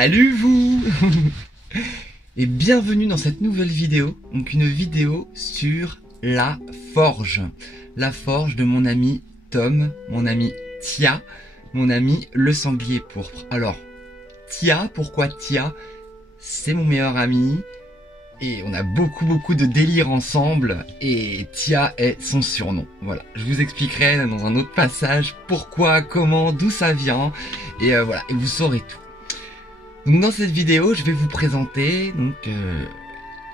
Salut vous. Et bienvenue dans cette nouvelle vidéo, donc une vidéo sur la forge. La forge de mon ami Tom, mon ami Tia, mon ami le sanglier pourpre. Alors, Tia, pourquoi Tia? C'est mon meilleur ami et on a beaucoup de délire ensemble et Tia est son surnom. Voilà, je vous expliquerai dans un autre passage pourquoi, comment, d'où ça vient et voilà, et vous saurez tout. Donc dans cette vidéo, je vais vous présenter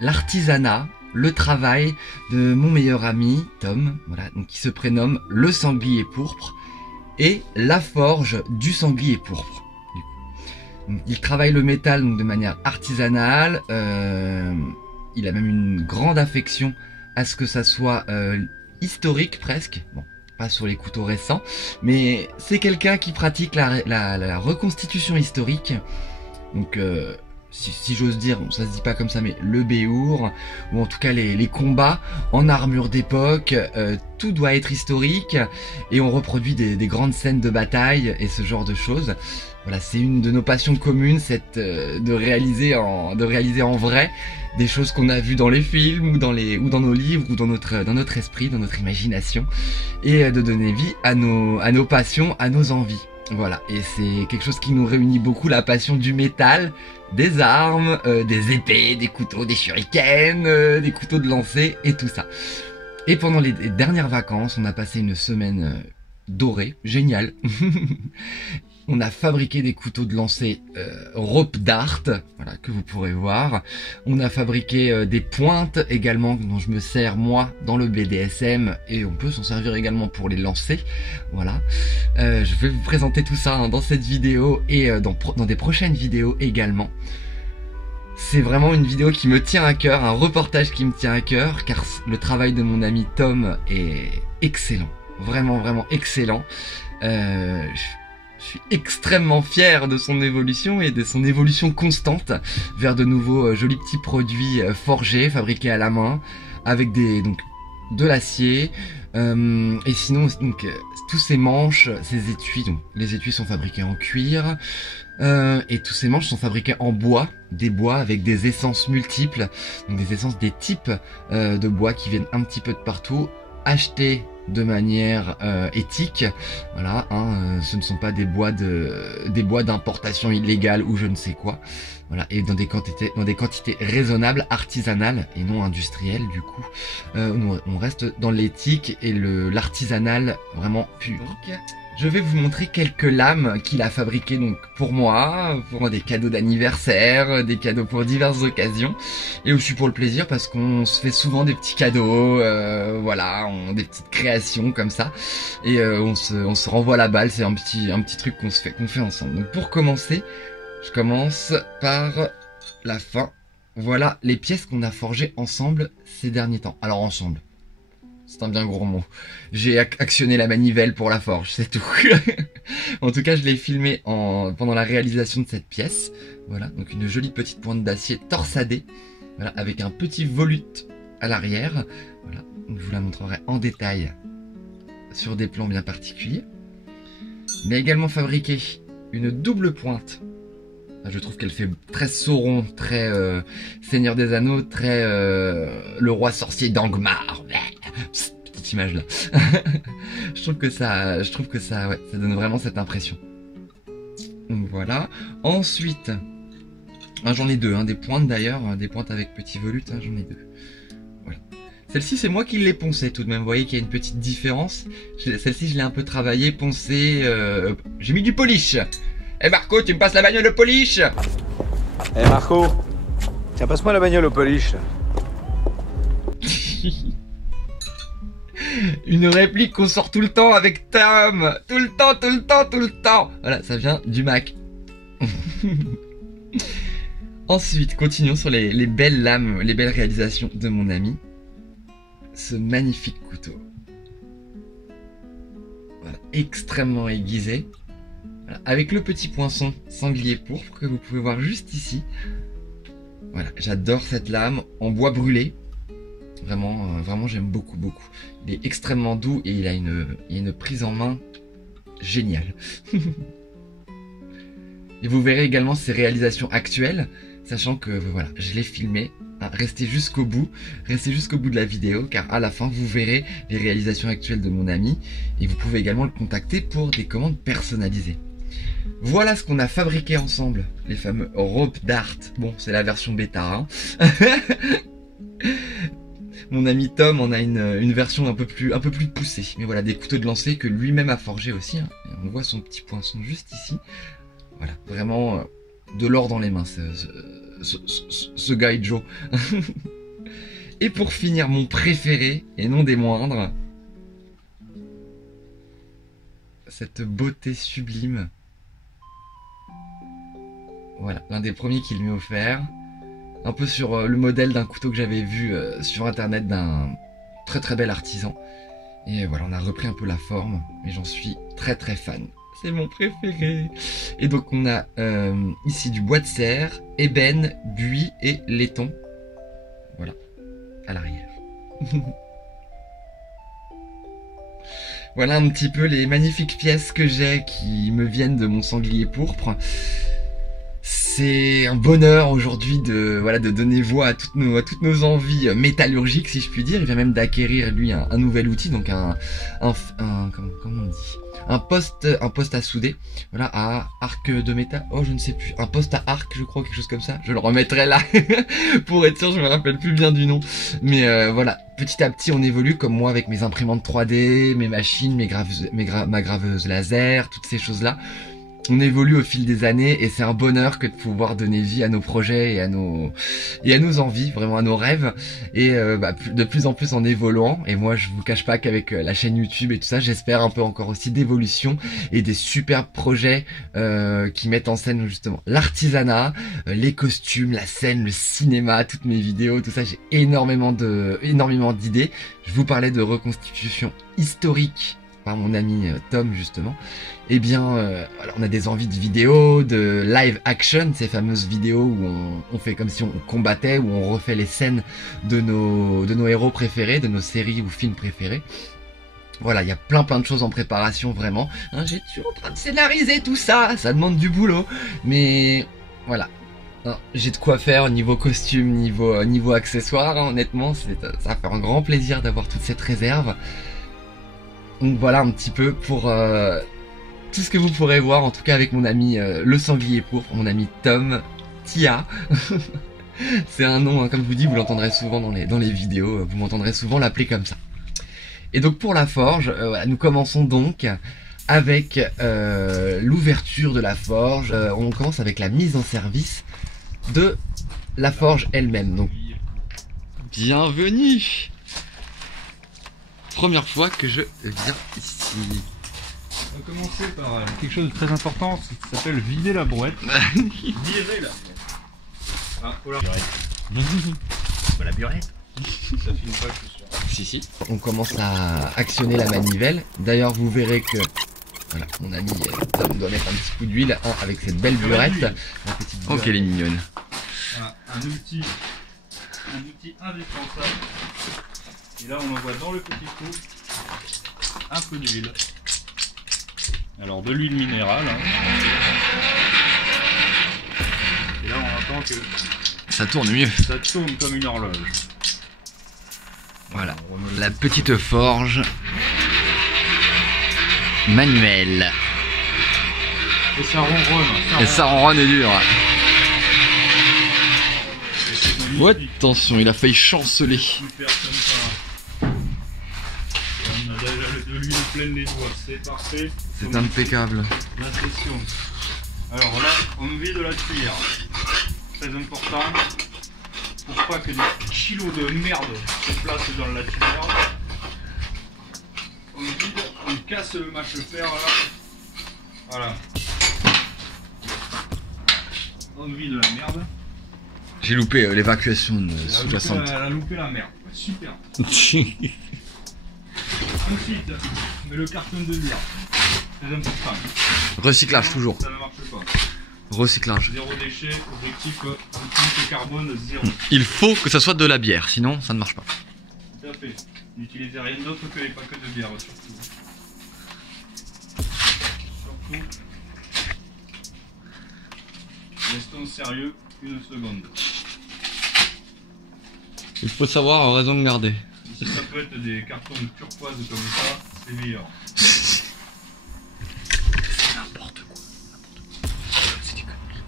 l'artisanat, le travail de mon meilleur ami Tom, voilà, donc qui se prénomme le sanglier pourpre et la forge du sanglier pourpre. Donc, il travaille le métal donc, de manière artisanale. Il a même une grande affection à ce que ça soit historique presque. Bon, pas sur les couteaux récents, mais c'est quelqu'un qui pratique la reconstitution historique. Donc si j'ose dire, bon, ça se dit pas comme ça, mais le béour, ou en tout cas les combats en armure d'époque, tout doit être historique, et on reproduit des grandes scènes de bataille et ce genre de choses. Voilà, c'est une de nos passions communes, de réaliser en vrai des choses qu'on a vues dans les films, ou dans nos livres, ou dans notre esprit, dans notre imagination, et de donner vie à nos passions, à nos envies. Voilà, et c'est quelque chose qui nous réunit beaucoup, la passion du métal, des armes, des épées, des couteaux, des shurikens, des couteaux de lancer et tout ça. Et pendant les dernières vacances, on a passé une semaine dorée, géniale. On a fabriqué des couteaux de lancer rope d'art, voilà, que vous pourrez voir. On a fabriqué des pointes également, dont je me sers moi dans le BDSM, et on peut s'en servir également pour les lancer. Voilà. Je vais vous présenter tout ça dans cette vidéo et dans des prochaines vidéos également. C'est vraiment une vidéo qui me tient à cœur, un reportage qui me tient à cœur, car le travail de mon ami Tom est excellent. Vraiment excellent. Je suis extrêmement fier de son évolution et de son évolution constante vers de nouveaux jolis petits produits forgés, fabriqués à la main, avec de l'acier. Et sinon, tous ces manches, ces étuis, donc les étuis sont fabriqués en cuir, et tous ces manches sont fabriqués en bois, des bois avec des essences multiples, donc des essences, des types de bois qui viennent un petit peu de partout, achetés de manière éthique. Voilà, ce ne sont pas des bois d'importation illégale ou je ne sais quoi. Voilà, et dans des quantités raisonnables, artisanales et non industrielles du coup. On reste dans l'éthique et l'artisanal vraiment pur. Je vais vous montrer quelques lames qu'il a fabriquées donc pour moi, pour des cadeaux d'anniversaire, des cadeaux pour diverses occasions, et aussi pour le plaisir parce qu'on se fait souvent des petits cadeaux, voilà, des petites créations comme ça, et on se renvoie la balle. C'est un petit truc qu'on fait ensemble. Donc pour commencer, je commence par la fin. Voilà les pièces qu'on a forgées ensemble ces derniers temps. Alors ensemble, c'est un bien gros mot. J'ai actionné la manivelle pour la forge, c'est tout. En tout cas, je l'ai filmé pendant la réalisation de cette pièce. Voilà, donc une jolie petite pointe d'acier torsadée, voilà, avec un petit volute à l'arrière. Voilà, donc je vous la montrerai en détail sur des plans bien particuliers. Il a également fabriqué une double pointe. Je trouve qu'elle fait très Sauron, très Seigneur des Anneaux, très le roi sorcier d'Angmar. Petite image là. je trouve que ça, ouais, ça donne vraiment cette impression. Donc voilà. Ensuite, j'en ai deux, des pointes d'ailleurs, des pointes avec petit volute, j'en ai deux. Voilà. Celle-ci, c'est moi qui l'ai poncée tout de même. Vous voyez qu'il y a une petite différence. Celle-ci, je l'ai un peu travaillée, poncée. J'ai mis du polish. Eh Marco, tu me passes la bagnole au polish? Eh Marco, tiens, passe-moi la bagnole au polish. Une réplique qu'on sort tout le temps avec Tom. Tout le temps. Voilà, ça vient du Mac. Ensuite, continuons sur les belles lames, les belles réalisations de mon ami. Ce magnifique couteau. Voilà, extrêmement aiguisé. Voilà, avec le petit poinçon sanglier pourpre que vous pouvez voir juste ici. Voilà, j'adore cette lame en bois brûlé. Vraiment j'aime beaucoup. Il est extrêmement doux et il a une prise en main géniale. Et vous verrez également ses réalisations actuelles, sachant que voilà, je l'ai filmé. Restez jusqu'au bout de la vidéo, car à la fin vous verrez les réalisations actuelles de mon ami et vous pouvez également le contacter pour des commandes personnalisées. Voilà ce qu'on a fabriqué ensemble, les fameux ropes d'art. Bon, c'est la version bêta, hein. Mon ami Tom en a une version un peu plus poussée. Mais voilà, des couteaux de lancer que lui-même a forgé aussi, hein. On voit son petit poinçon juste ici. Voilà, vraiment de l'or dans les mains, ce guy Joe. Et pour finir, mon préféré, et non des moindres, cette beauté sublime. Voilà, l'un des premiers qu'il m'ait offert. Un peu sur le modèle d'un couteau que j'avais vu sur internet d'un très bel artisan. Et voilà, on a repris un peu la forme, et j'en suis très fan. C'est mon préféré. Et donc on a ici du bois de serre, ébène, buis et laiton. Voilà, à l'arrière. Voilà un petit peu les magnifiques pièces que j'ai qui me viennent de mon sanglier pourpre. C'est un bonheur aujourd'hui de donner voix à toutes nos envies métallurgiques, si je puis dire. Il vient même d'acquérir lui un nouvel outil, donc comment on dit, un poste à souder, voilà, à arc de métal, oh je ne sais plus, un poste à arc je crois, quelque chose comme ça, je le remettrai là pour être sûr, je me rappelle plus bien du nom, mais voilà, petit à petit on évolue comme moi avec mes imprimantes 3D, mes machines, ma graveuse laser, toutes ces choses là. On évolue au fil des années et c'est un bonheur que de pouvoir donner vie à nos projets et à nos envies, vraiment à nos rêves, et de plus en plus en évoluant. Et moi je vous cache pas qu'avec la chaîne YouTube et tout ça, j'espère un peu encore aussi d'évolution et des superbes projets qui mettent en scène justement l'artisanat, les costumes, la scène, le cinéma, toutes mes vidéos, tout ça. J'ai énormément d'idées. Je vous parlais de reconstitution historique par mon ami Tom justement. Eh bien, voilà, on a des envies de vidéos, de live action, ces fameuses vidéos où on fait comme si on combattait, où on refait les scènes de nos héros préférés, de nos séries ou films préférés. Voilà, il y a plein de choses en préparation, vraiment. Hein, je suis en train de scénariser tout ça, ça demande du boulot, mais voilà. J'ai de quoi faire niveau costume, niveau accessoires, hein, honnêtement, ça va faire un grand plaisir d'avoir toute cette réserve. Donc voilà un petit peu pour tout ce que vous pourrez voir, en tout cas avec mon ami le sanglier pourpre, mon ami Tom Tia. C'est un nom, hein, comme je vous dis, vous l'entendrez souvent dans les vidéos, vous m'entendrez souvent l'appeler comme ça. Et donc pour la forge, voilà, nous commençons donc avec l'ouverture de la forge. On commence avec la mise en service de la forge elle-même. Donc bienvenue. Première fois que je viens ici. On va commencer par quelque chose de très important, ça s'appelle vider la brouette. Virer la brouette. Ah, faut la burette. C'est pas la burette. Ça filme pas, je suis sûr. Si. On commence à actionner la manivelle. D'ailleurs, vous verrez que voilà, mon ami Tom doit mettre un petit coup d'huile avec cette belle burette. Oh, qu'elle est mignonne. Voilà, un outil indispensable. Et là, on envoie dans le petit trou un peu d'huile. Alors, de l'huile minérale. Hein. Et là, on entend que ça tourne mieux. Ça tourne comme une horloge. Voilà, la petite forge manuelle. Et ça ronronne. Et ça ronronne et dur. Ouais, attention, il a failli chanceler. Super sympa. On a déjà de l'huile pleine les doigts, c'est parfait. C'est impeccable. La session. Alors là, on vide la cuillère. Très important. Pour pas que des kilos de merde se placent dans la cuillère. On vide, on casse le mâche-fer là. Voilà. On vide la merde. J'ai loupé l'évacuation de sous 60. Elle a loupé la merde. Super. Ensuite, on met le carton de bière. Très important. Recyclage toujours. Ça ne marche pas. Recyclage. Zéro déchet, objectif empreinte carbone zéro. Il faut que ça soit de la bière, sinon ça ne marche pas. Tout à fait. N'utilisez rien d'autre que les paquets de bière surtout. Restons sérieux une seconde. Il faut savoir raison de garder. Si ça peut être des cartons de turquoise comme ça, c'est meilleur. C'est n'importe quoi. C'est du connerie.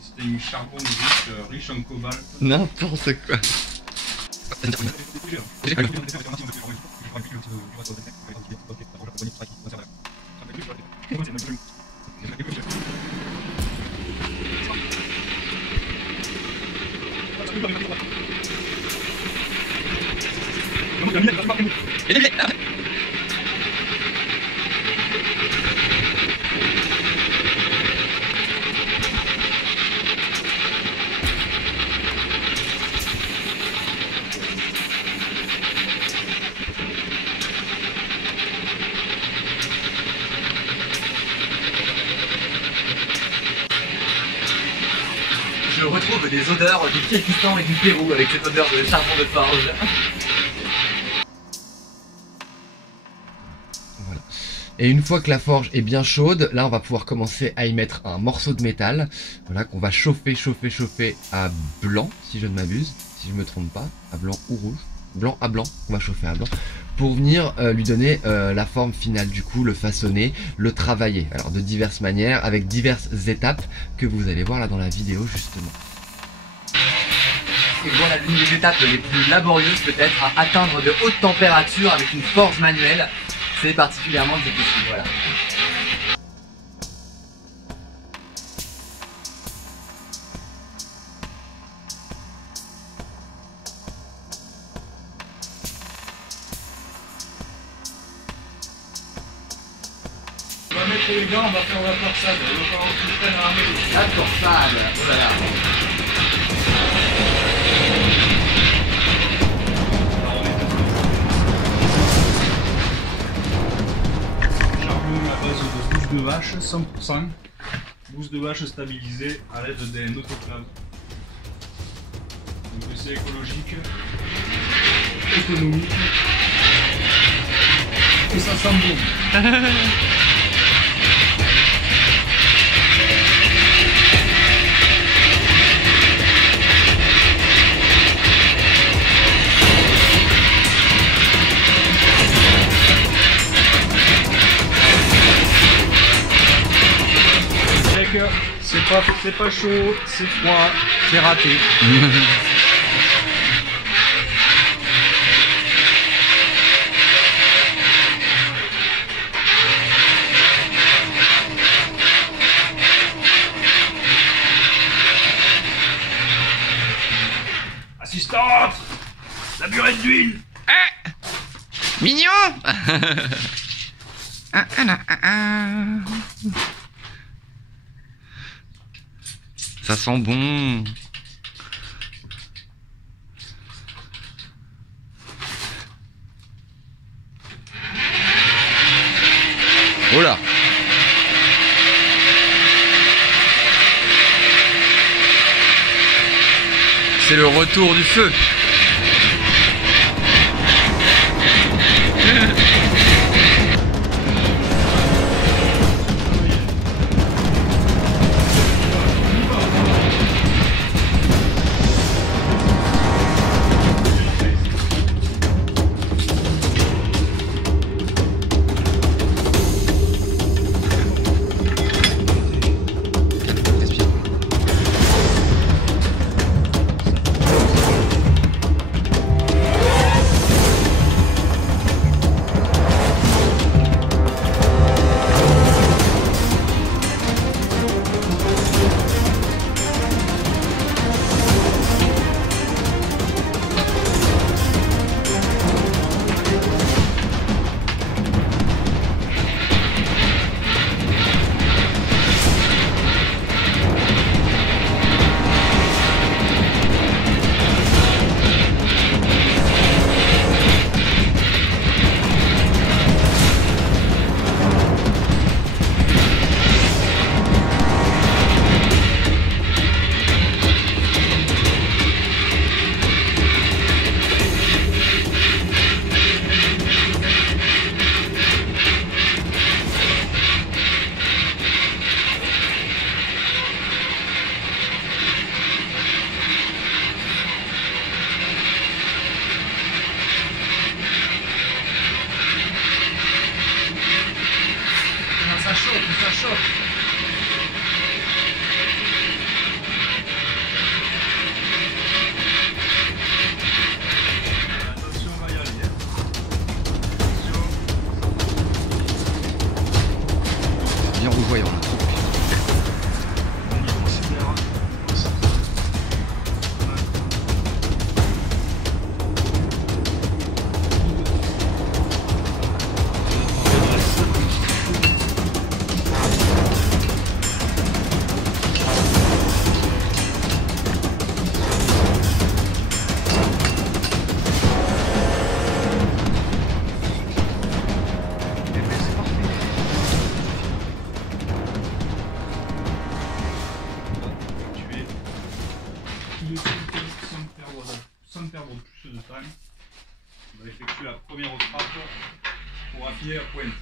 C'était une charbon riche en cobalt. N'importe quoi. Je retrouve des odeurs du Kyrgyzstan et du Pérou avec cette odeur de charbon de forge. Voilà. Et une fois que la forge est bien chaude, là on va pouvoir commencer à y mettre un morceau de métal. Voilà, qu'on va chauffer à blanc, si je ne m'abuse, si je ne me trompe pas, à blanc ou rouge. Blanc à blanc, on va chauffer à blanc pour venir lui donner la forme finale, du coup le façonner, le travailler, alors de diverses manières, avec diverses étapes que vous allez voir là dans la vidéo justement. Et voilà l'une des étapes les plus laborieuses peut-être à atteindre de hautes températures avec une forge manuelle, c'est particulièrement difficile, voilà. On va mettre les gants, on va faire la torsade. On va falloir que tu prennes à la main. La torsade, oh là là. Charbon à base de bouse de vache, 100%. Bouse de vache stabilisée à l'aide d'un autoclave. Donc c'est écologique, économique et ça sent bon. C'est pas chaud, c'est froid, c'est raté. Assistante, la burette d'huile. Mignon. Ça sent bon. Oh là. C'est le retour du feu. sans perdre plus de temps, on va effectuer la première frappe pour affiner la pointe.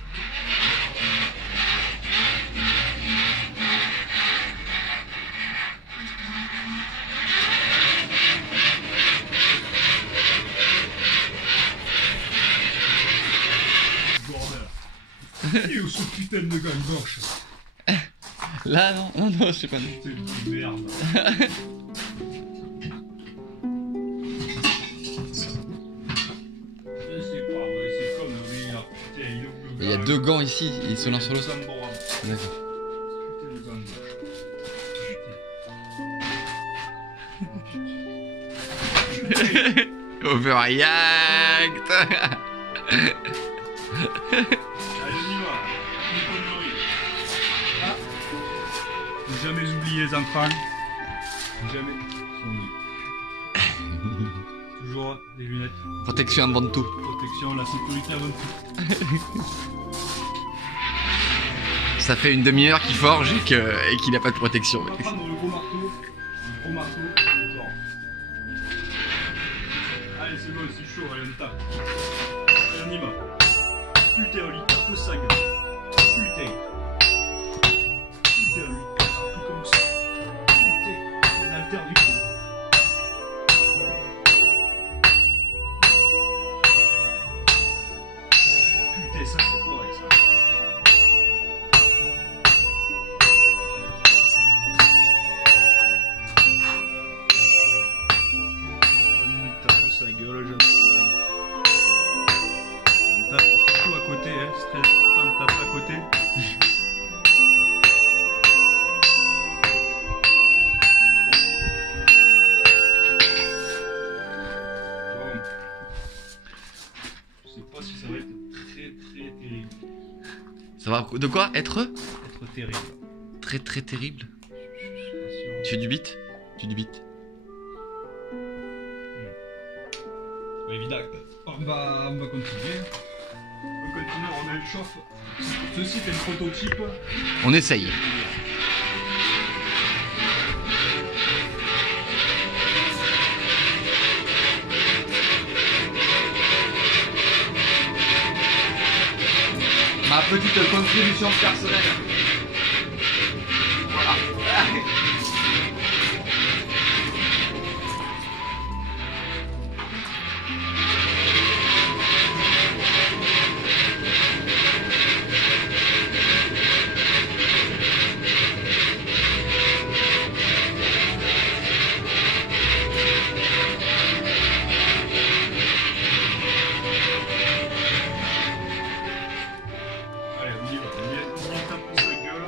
Bordel. Et où ce putain de gars gauche? Là, non, non, non, je sais pas. C'est une merde. Il y a deux gants ici, ils sont l'un sur l'autre. D'accord. Overreact. Allez, on y va. Ah. Ne jamais oublier les enfants. Jamais. Toujours des lunettes. Protection avant tout. Protection, la sécurité avant tout. Ça fait une demi-heure qu'il forge et qu'il n'a pas de protection. On va prendre le gros marteau. Le gros marteau. Le corps. Allez, c'est bon, c'est chaud, allez, on tape. Allez, on y va. Putain, on lui tape le sac. Putain. Putain, on lui tape un peu comme ça. Putain, on alterne du coup. Putain, ça c'est foiré, ça. On lui tape sa gueule, jeune. On tape surtout à côté, hein. C'est très important de taper à côté. Bon. Je sais pas si ça va être très terrible. Ça va de quoi être Être terrible. très très terrible. Je suis pas sûr. Tu fais du beat? Tu fais du beat? Évidemment, on va continuer. On continue, on met le chauffe. Ceci est un prototype. On essaye. Ma petite contribution personnelle. Voilà. Allez, on y va. On y tape sa gueule.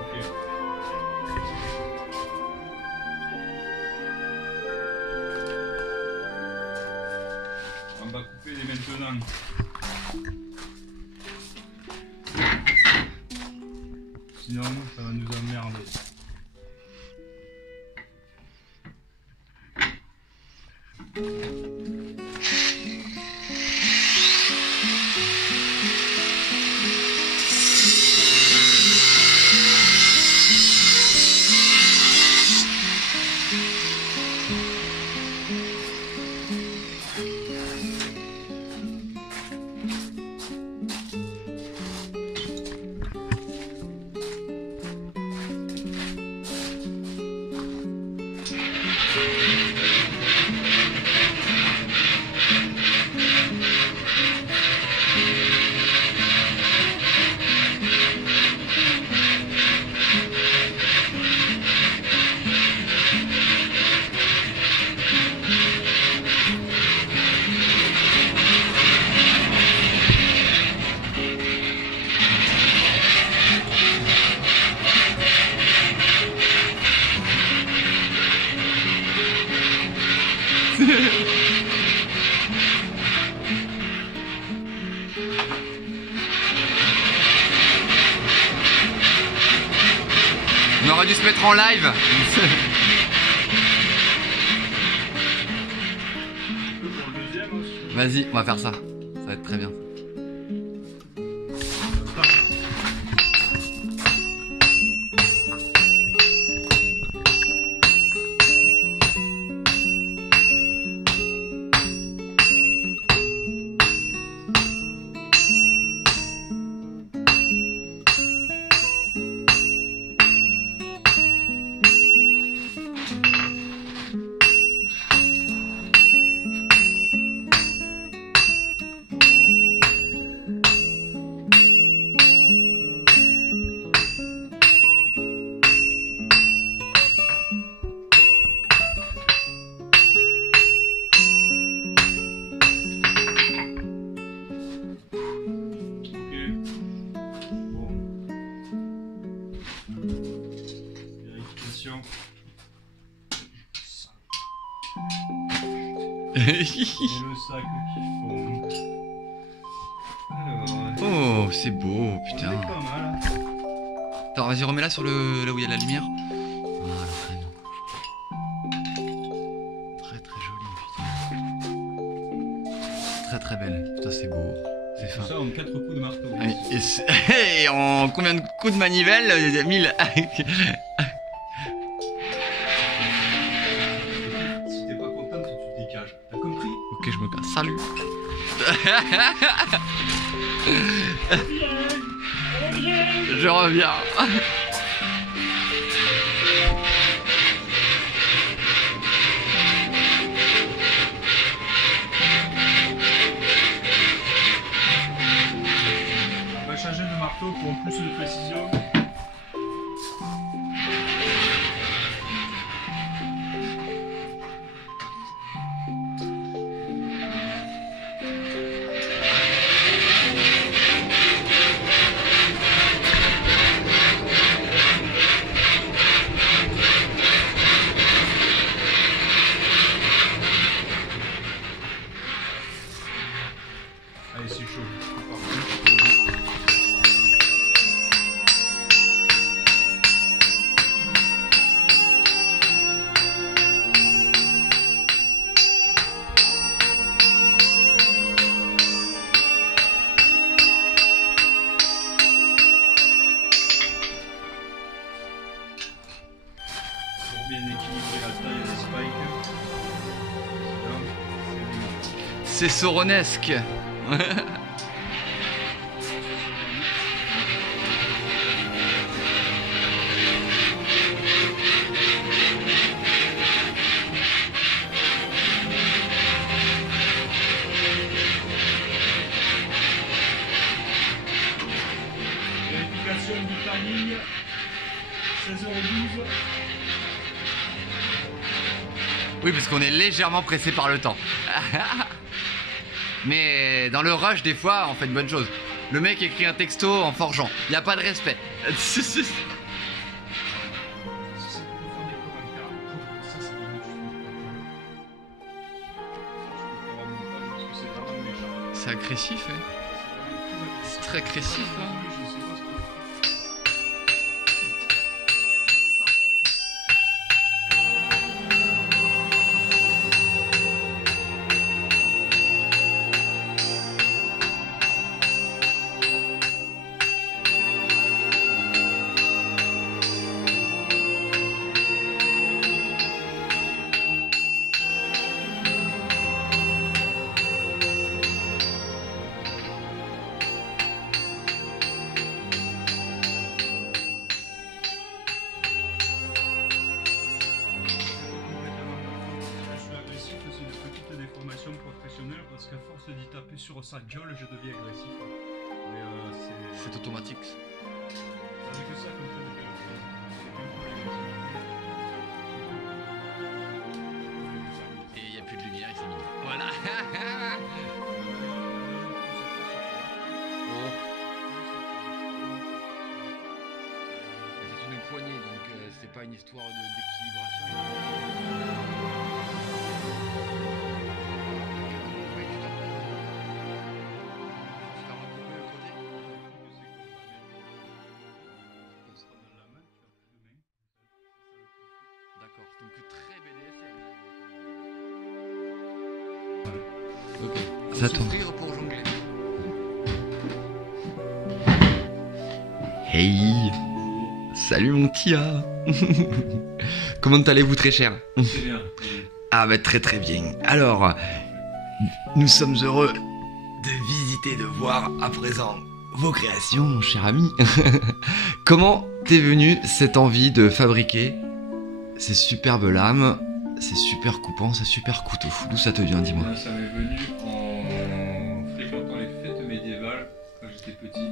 Ok. On va couper les maintenant. Sinon, ça va nous emmerder. aurait dû se mettre en live. Pour le deuxième aussi. Vas-y, on va faire ça. Ça va être très bien. Et le sac qui fond. Alors. Oh, c'est beau, On putain. est pas mal. Attends, vas-y, remets-la sur le là où il y a la lumière. Voilà, très très jolie, putain. Très très belle. Putain, c'est beau. C'est fin. Tout ça en 4 coups de marteau. Et en combien de coups de manivelle 1000. Si t'es pas contente, tu te dégages. T'as compris? Ok, je me casse. Salut. Je reviens. On va changer de marteau pour plus de précision. Allez, c'est chaud. C'est parti. Pour bien équilibrer la taille des spikes. C'est Soronesque. Vérification du timing. 16h12. Oui, parce qu'on est légèrement pressé par le temps. Mais dans le rush, des fois, on fait de bonnes choses. Le mec écrit un texto en forgeant. Il n'y a pas de respect. Si c'est pour faire des commentaires, ça c'est des parce que c'est vraiment méchant. C'est agressif, hein. C'est très agressif, hein. Je sais pas ce que... Professionnel parce qu'à force d'y taper sur sa gueule, je deviens agressif. Mais C'est automatique. c'est que ça comme fait Et il n'y a plus de lumière, il s'est mis. Voilà. Bon. C'est une poignée, donc c'est pas une histoire d'équilibration. à toi. Hey, salut mon Tia. Comment allez-vous très cher? C'est bien. Ah bah très très bien. Alors, nous sommes heureux de visiter, de voir à présent vos créations, mon cher ami. Comment t'es venue cette envie de fabriquer ces superbes lames, ces super coupants, ces super couteaux? D'où ça te vient, dis-moi? Ça m'est venu en fréquentant les fêtes médiévales quand j'étais petit.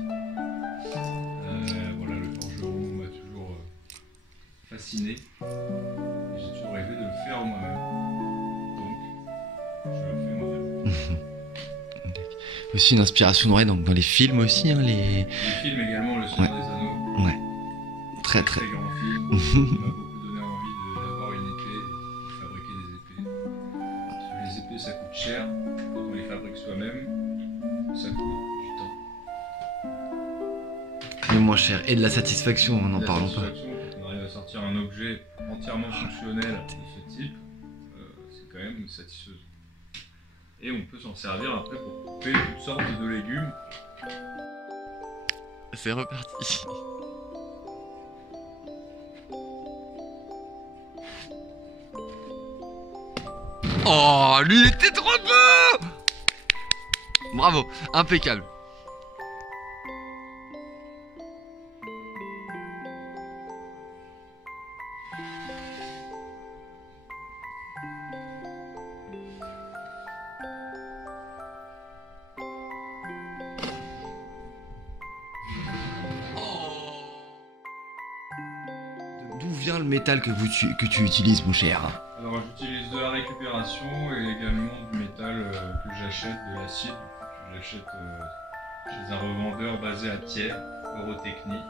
Voilà, le forgeron m'a toujours fasciné. J'ai toujours rêvé de le faire moi-même. Donc, je le fais moi-même. Aussi une inspiration ouais, donc dans les films aussi, hein, Les films également, Le Seigneur des Anneaux. Ouais. Très Très grand film. Il m'a beaucoup donné envie d'avoir une épée et de fabriquer des épées. Parce que les épées ça coûte cher. Quand on les fabrique soi-même, ça coûte du temps. Mais moins cher. Et de la satisfaction, n'en La parlons pas. satisfaction, quand on arrive à sortir un objet entièrement fonctionnel de ce type, c'est quand même satisfaisant. Et on peut s'en servir après pour couper toutes sortes de légumes. C'est reparti. Oh, lui il était trop beau. Bravo, impeccable. D'où vient le métal que tu utilises, mon cher? Alors j'utilise de la récupération et également du métal que j'achète, de l'acier que j'achète chez un revendeur basé à Thiers, Eurotechnie.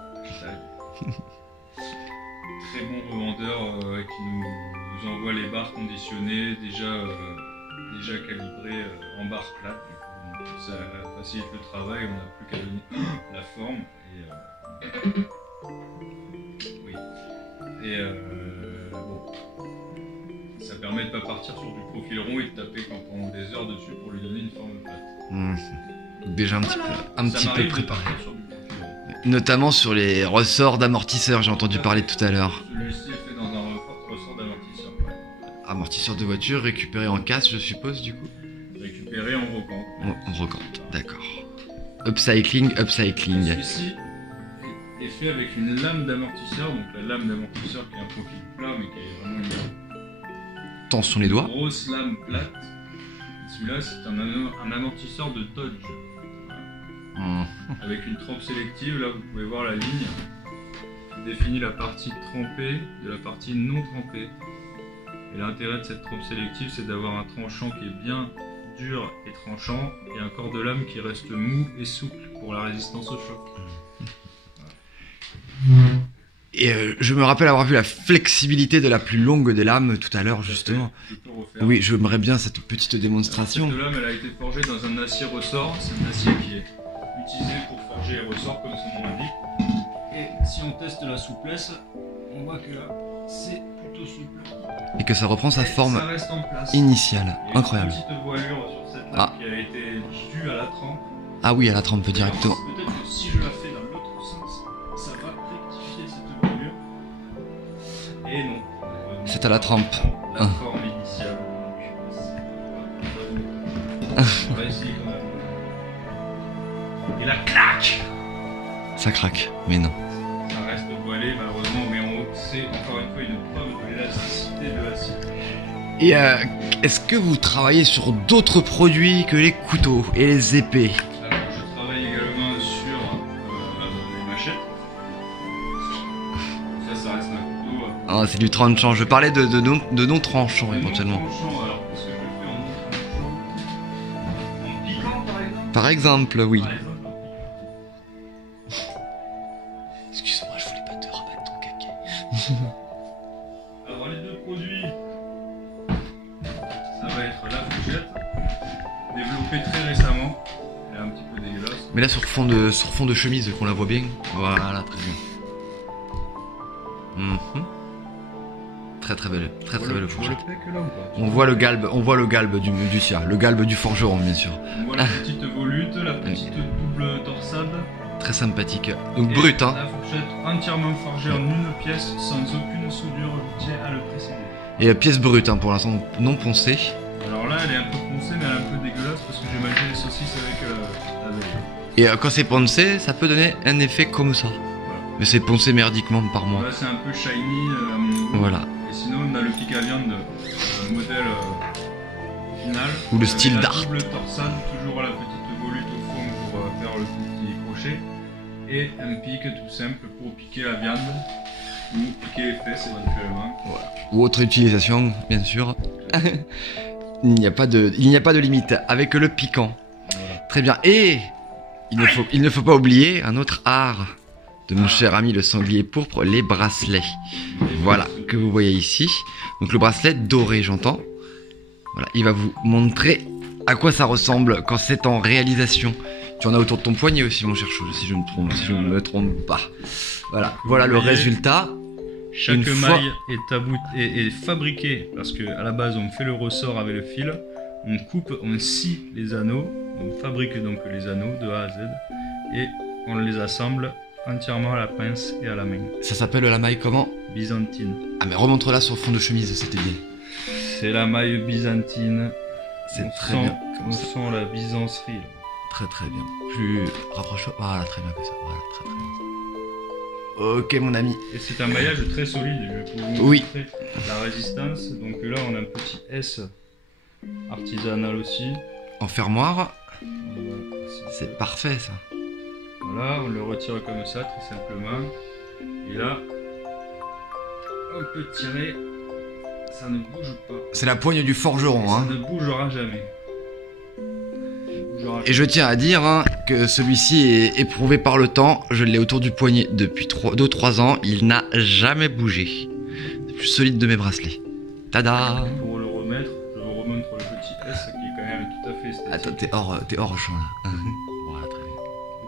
Très bon revendeur qui nous envoie les barres conditionnées déjà calibrées en barres plates. Donc, ça facilite le travail, on n'a plus qu'à donner la forme. Bon, ça permet de ne pas partir sur du profil rond et de taper pendant des heures dessus pour lui donner une forme plate. Déjà un petit peu préparé. Sur du profil rond. Notamment sur les ressorts d'amortisseurs, j'ai entendu parler tout à l'heure. Celui-ci est fait dans un ressort d'amortisseur. Amortisseur de voiture récupéré en casse, je suppose, du coup. Récupéré en brocante. En brocante, d'accord. Upcycling. Celui-ci est fait avec une lame d'amortisseur, donc la lame d'amortisseur qui a un profil plat mais qui est vraiment Tension les doigts. grosse lame plate. Celui-là c'est un amortisseur de Dodge. Avec une trempe sélective, là vous pouvez voir la ligne qui définit la partie trempée de la partie non trempée. Et l'intérêt de cette trempe sélective c'est d'avoir un tranchant qui est bien dur et tranchant et un corps de lame qui reste mou et souple pour la résistance au choc. Et je me rappelle avoir vu la flexibilité de la plus longue des lames tout à l'heure, justement. Je peux refaire. Oui, j'aimerais bien cette petite démonstration. Cette lame elle a été forgée dans un acier ressort, c'est un acier qui est utilisé pour forger les ressorts comme son nom l'indique. Et si on teste la souplesse, on voit que c'est plutôt souple. Et que ça reprend sa forme Ça reste en place. initiale. Il y a Incroyable. une petite voilure sur cette lame qui a été due à la trempe. Ah oui, à la trempe directement. Alors, peut-être que si je la fais dans l'autre sens, ça va rectifier cette voilure. Et non. C'est à la trempe. La forme initiale. On va essayer quand même. Et la claque! Ça craque, mais non. Ça reste voilé malheureusement, mais c'est encore une fois une preuve de l'élasticité de l'acier. Et est-ce que vous travaillez sur d'autres produits que les couteaux et les épées? Alors je travaille également sur les machettes. Ça reste un couteau. Ah, c'est du tranchant. Je parlais de non tranchant éventuellement. Tranchant, alors parce que je le fais en non tranchant. En piquant par exemple. Par exemple, oui. Par exemple, Excuse-moi, je voulais pas te rabattre ton caquet. alors les deux produits, ça va être la fourchette, développée très récemment. Elle est un petit peu dégueulasse. Mais là sur fond de chemise qu'on la voit bien. Voilà, très bien. Très belle Tu vois le fourchette. pec là ou pas? On voit le galbe du sien, le galbe du forgeron bien sûr. On voit la petite volute, la petite double torsade. Très sympathique. Donc Et brut hein. La fourchette entièrement forgée en une pièce sans aucune soudure, je tiens à le préciser. Et pièce brute hein, pour l'instant non poncée. Alors là, elle est un peu poncée, mais elle est un peu dégueulasse parce que j'ai mangé les saucisses avec la veille. Et quand c'est poncé, ça peut donner un effet comme ça. Mais c'est poncé merdiquement par moi. Là, c'est un peu shiny à mon goût. Voilà. Et sinon, on a le pic à viande modèle final. Ou le Avec style la d'art. double torsade, toujours la petite volute au fond pour faire le petit crochet. Et un pic tout simple pour piquer la viande. Ou piquer les fesses éventuellement. Ou autre utilisation, bien sûr. Il n'y a pas de limite avec le piquant. Voilà. Très bien. Et il ne faut pas oublier un autre art de mon cher ami le sanglier pourpre, les bracelets. Voilà, que vous voyez ici. Donc le bracelet doré, j'entends. Voilà, il va vous montrer à quoi ça ressemble quand c'est en réalisation. Tu en as autour de ton poignet aussi, mon cher chose, si je ne me trompe pas. Voilà le voyez, résultat. Chaque Une fois- maille est fabriquée parce qu'à la base on fait le ressort avec le fil, on coupe, on scie les anneaux, on fabrique donc les anneaux de A à Z et on les assemble entièrement à la pince et à la main. Ça s'appelle la maille comment? Byzantine. Ah mais remontre-la sur le fond de chemise, c'était bien. C'est la maille byzantine. C'est On très sent- bien. On sent la byzancerie. Très bien. Plus rapproche-toi. Voilà, très bien comme ça. Voilà, très bien. Ok mon ami. Et c'est un maillage très solide. Je vais pouvoir vous Oui. montrer la résistance. Donc là on a un petit S artisanal aussi. En fermoir, Voilà, c'est parfait ça. Voilà, on le retire comme ça, très simplement. Et là, on peut tirer, ça ne bouge pas. C'est la poigne du forgeron. Ça Hein. ne bougera jamais. Ça ne bougera Et je tiens à dire hein, que celui-ci est éprouvé par le temps. Je l'ai autour du poignet depuis 2-3 ans. Il n'a jamais bougé. C'est le plus solide de mes bracelets. Tada! jamais. Pour le remettre, je vous remontre le petit S qui est quand même tout à fait esthétique. Attends, t'es hors champ là. Voilà, très bien.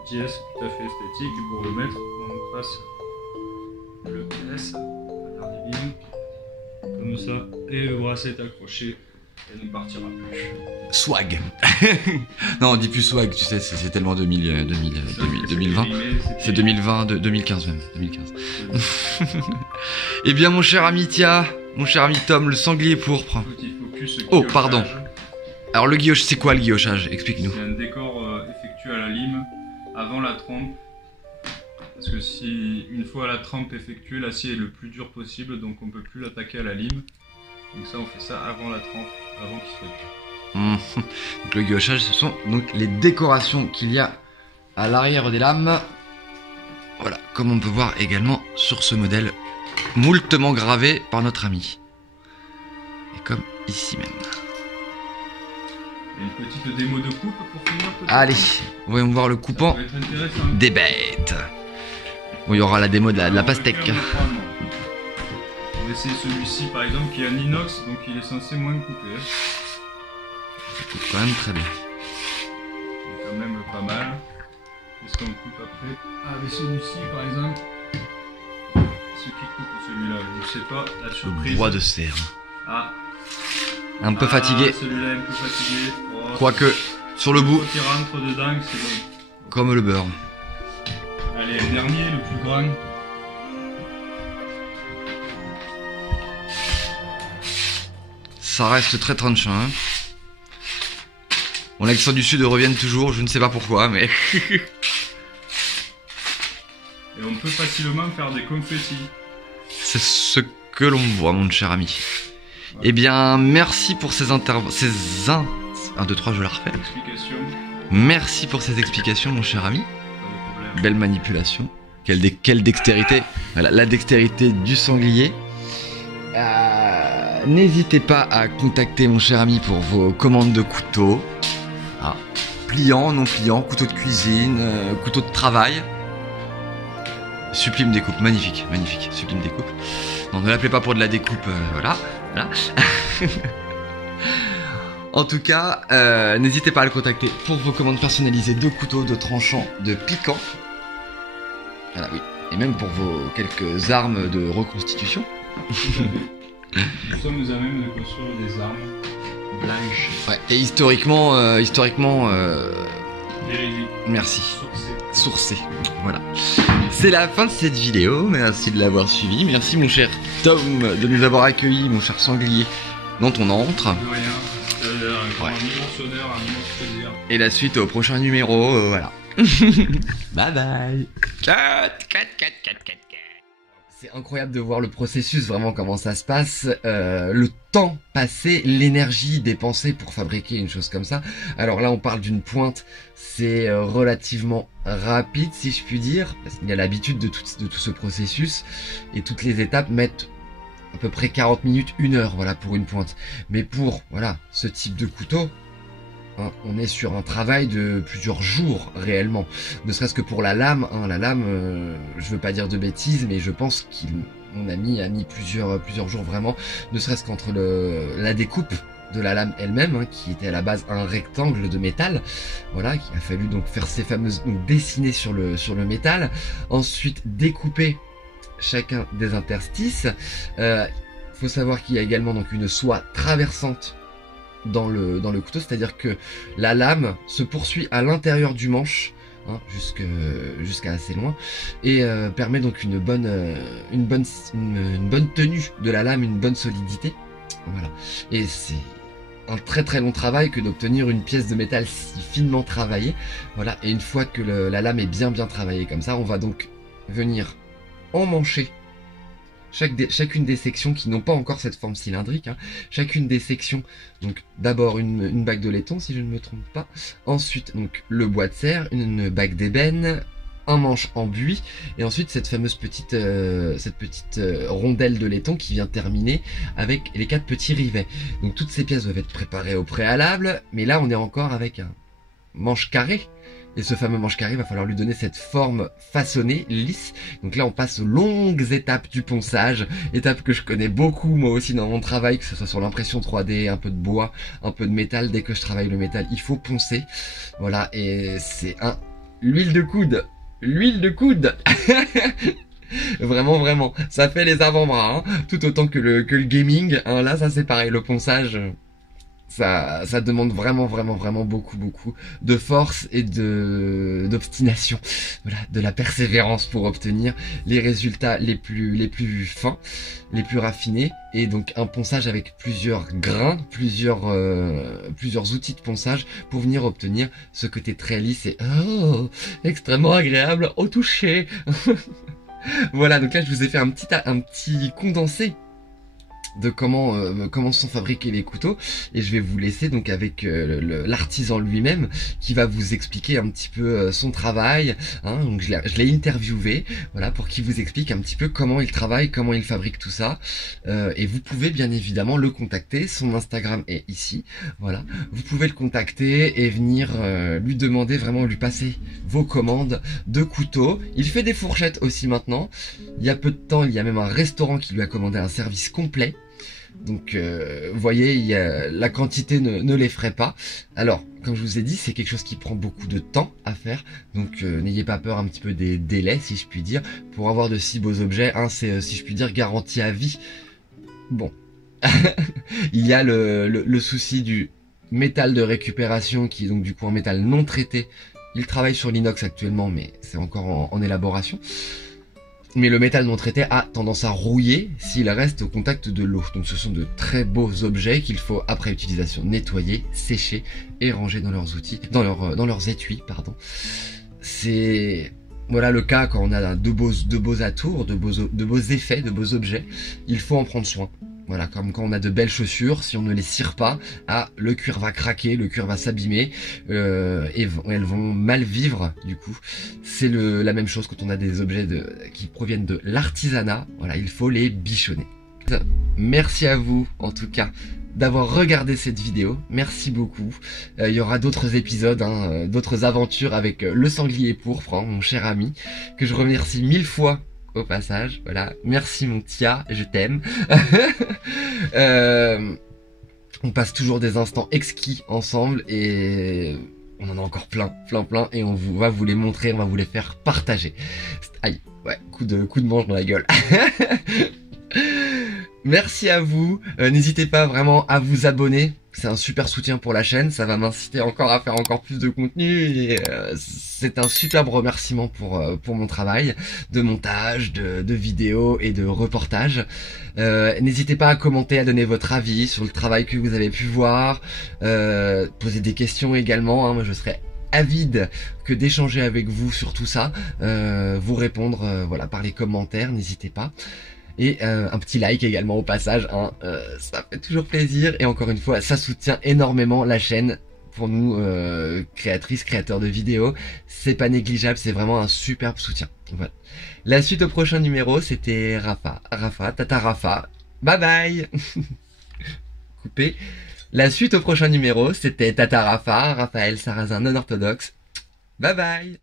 Petit S tout à fait esthétique. Et pour le mettre, on passe le S à la ribine, comme ça, et le bracelet est accroché. Et ne partira plus. Swag. Non, on dit plus swag, tu sais, c'est tellement 2020. C'est 2020, 2015 même. 2015. Eh bien, mon cher ami Tia, mon cher ami Tom, le sanglier pourpre. Petit focus Oh, guillochage. pardon. Alors, le guilloche, c'est quoi le guillochage? Explique-nous. C'est un décor effectué à la lime avant la trempe. Parce que si une fois la trempe effectuée, l'acier est le plus dur possible, donc on peut plus l'attaquer à la lime. Donc ça, on fait ça avant la trempe, avant qu'il soit dur. Donc, le guillochage, ce sont donc les décorations qu'il y a à l'arrière des lames. Voilà, comme on peut voir également sur ce modèle, moultement gravé par notre ami. Et comme ici même. Et une petite démo de coupe pour finir peut-être. Allez, voyons voir le coupant Ça peut être intéressant. des bêtes. Bon, il y aura la démo de la pastèque. On va essayer celui-ci par exemple qui est un inox, donc il est censé moins couper. Ça coupe quand même très bien. C'est quand même pas mal. Qu'est-ce qu'on coupe après? Ah, mais celui-ci par exemple. Ce qui coupe celui-là, je sais pas, la surprise. Bois de cerf. Ah, Un peu fatigué, celui-là est un peu fatigué. Oh, quoique sur le bout, qui rentre dedans, c'est bon. comme le beurre. Allez, le dernier, le plus grand. Ça reste très tranchant. Hein. Mon accent du sud reviennent toujours, je ne sais pas pourquoi, mais... Et on peut facilement faire des confettis. C'est ce que l'on voit, mon cher ami. Eh bien, merci pour ces interventions... 1, 2, 3, je la refais. Explication, Merci pour ces explications, mon cher ami. pas de problème. Belle manipulation. Quelle dextérité. Voilà, la dextérité du sanglier. N'hésitez pas à contacter mon cher ami pour vos commandes de couteaux. Ah, pliant, non pliant, couteau de cuisine, couteau de travail. Sublime découpe, magnifique, magnifique, sublime découpe. Non, ne l'appelez pas pour de la découpe, voilà. En tout cas, n'hésitez pas à le contacter pour vos commandes personnalisées de couteaux, de tranchants, de piquants. Voilà, oui. Et même pour vos quelques armes de reconstitution. Nous sommes à même de construire des armes blanches. Ouais, et historiquement, Véridiques. merci. Sourcées. Sourcé. Voilà. C'est la fin de cette vidéo. Merci de l'avoir suivi. Merci mon cher Tom de nous avoir accueillis, mon cher sanglier, dans ton antre. De rien. C'est un Ouais. immense honneur, un immense plaisir. Et la suite au prochain numéro. Voilà. Bye bye. C'est incroyable de voir le processus, vraiment comment ça se passe, le temps passé, l'énergie dépensée pour fabriquer une chose comme ça. Alors là on parle d'une pointe, c'est relativement rapide si je puis dire, parce qu'il y a l'habitude de tout ce processus, et toutes les étapes mettent à peu près 40 minutes, 1 heure, voilà, pour une pointe. Mais pour, voilà, ce type de couteau, hein, on est sur un travail de plusieurs jours réellement, ne serait-ce que pour la lame. Hein, la lame, je veux pas dire de bêtises, mais je pense qu'on a mis plusieurs jours vraiment, ne serait-ce qu'entre la découpe de la lame elle-même, hein, qui était à la base un rectangle de métal, voilà, qu'il a fallu donc faire ces fameuses, donc dessiner sur le métal, ensuite découper chacun des interstices. Faut savoir qu'il y a également donc une soie traversante dans le couteau, c'est-à-dire que la lame se poursuit à l'intérieur du manche, hein, jusqu'à assez loin, et permet donc une bonne tenue de la lame, une bonne solidité. Voilà. Et c'est un très très long travail que d'obtenir une pièce de métal si finement travaillée. Voilà. Et une fois que la lame est bien travaillée comme ça, on va donc venir emmancher chacune des sections qui n'ont pas encore cette forme cylindrique, hein. Chacune des sections, donc d'abord une bague de laiton si je ne me trompe pas, ensuite donc le bois de serre, une bague d'ébène, un manche en buis, et ensuite cette fameuse petite rondelle de laiton qui vient terminer avec les 4 petits rivets. Donc toutes ces pièces doivent être préparées au préalable, mais là on est encore avec un manche carré. Et ce fameux manche carré, va falloir lui donner cette forme façonnée, lisse. Donc là, on passe aux longues étapes du ponçage. Étapes que je connais beaucoup, moi aussi, dans mon travail, que ce soit sur l'impression 3D, un peu de bois, un peu de métal. Dès que je travaille le métal, il faut poncer. Voilà, et c'est l'huile de coude. L'huile de coude. Vraiment. Ça fait les avant-bras, hein. Tout autant que le gaming. Hein. Là, ça c'est pareil, le ponçage... Ça demande vraiment beaucoup de force et d'obstination, voilà, de la persévérance pour obtenir les résultats les plus fins, les plus raffinés, et donc un ponçage avec plusieurs grains, plusieurs outils de ponçage pour venir obtenir ce côté très lisse et extrêmement agréable au toucher. Voilà, donc là je vous ai fait un petit condensé de comment sont fabriqués les couteaux, et je vais vous laisser donc avec l'artisan lui-même qui va vous expliquer un petit peu son travail, hein. Donc je l'ai interviewé, voilà, pour qu'il vous explique un petit peu comment il travaille, comment il fabrique tout ça, et vous pouvez bien évidemment le contacter, son Instagram est ici, voilà, vous pouvez le contacter et venir lui demander, vraiment lui passer vos commandes de couteaux. Il fait des fourchettes aussi maintenant, il y a peu de temps il y a même un restaurant qui lui a commandé un service complet. Donc vous voyez, la quantité ne l'effraie pas. Alors, comme je vous ai dit, c'est quelque chose qui prend beaucoup de temps à faire. Donc n'ayez pas peur un petit peu des délais, si je puis dire. Pour avoir de si beaux objets, hein, c'est, si je puis dire, garanti à vie. Bon. Il y a le souci du métal de récupération, qui est donc du coup un métal non traité. Il travaille sur l'inox actuellement, mais c'est encore en élaboration. Mais le métal non traité a tendance à rouiller s'il reste au contact de l'eau. Donc ce sont de très beaux objets qu'il faut, après utilisation, nettoyer, sécher et ranger dans leurs outils, dans leurs étuis, pardon. C'est, voilà, le cas quand on a de beaux atours, de beaux effets, de beaux objets. Il faut en prendre soin. Voilà, comme quand on a de belles chaussures, si on ne les cire pas, le cuir va craquer, le cuir va s'abîmer, et elles vont mal vivre, du coup. C'est la même chose quand on a des objets qui proviennent de l'artisanat, voilà, il faut les bichonner. Merci à vous, en tout cas, d'avoir regardé cette vidéo, merci beaucoup. Il y aura d'autres épisodes, hein, d'autres aventures avec le sanglier pourpre, hein, mon cher ami, que je remercie 1000 fois au passage. Voilà, merci mon Tia, je t'aime. On passe toujours des instants exquis ensemble, et on en a encore plein, et on va vous les montrer, on va vous les faire partager. Aïe, ouais, coup de manche dans la gueule. Merci à vous. N'hésitez pas vraiment à vous abonner. C'est un super soutien pour la chaîne. Ça va m'inciter encore à faire encore plus de contenu. Et c'est un superbe remerciement pour mon travail de montage, de vidéos et de reportage. N'hésitez pas à commenter, à donner votre avis sur le travail que vous avez pu voir. Poser des questions également. Moi, je serais avide que d'échanger avec vous sur tout ça. Vous répondre voilà, par les commentaires. N'hésitez pas. Et un petit like également au passage, hein, ça fait toujours plaisir. Et encore une fois, ça soutient énormément la chaîne pour nous, créatrices, créateurs de vidéos. C'est pas négligeable, c'est vraiment un superbe soutien. Voilà. La suite au prochain numéro, c'était Tata Rafa. Bye bye. Coupé. La suite au prochain numéro, c'était Tata Rafa, Raphaël Sarrazin non orthodoxe. Bye bye.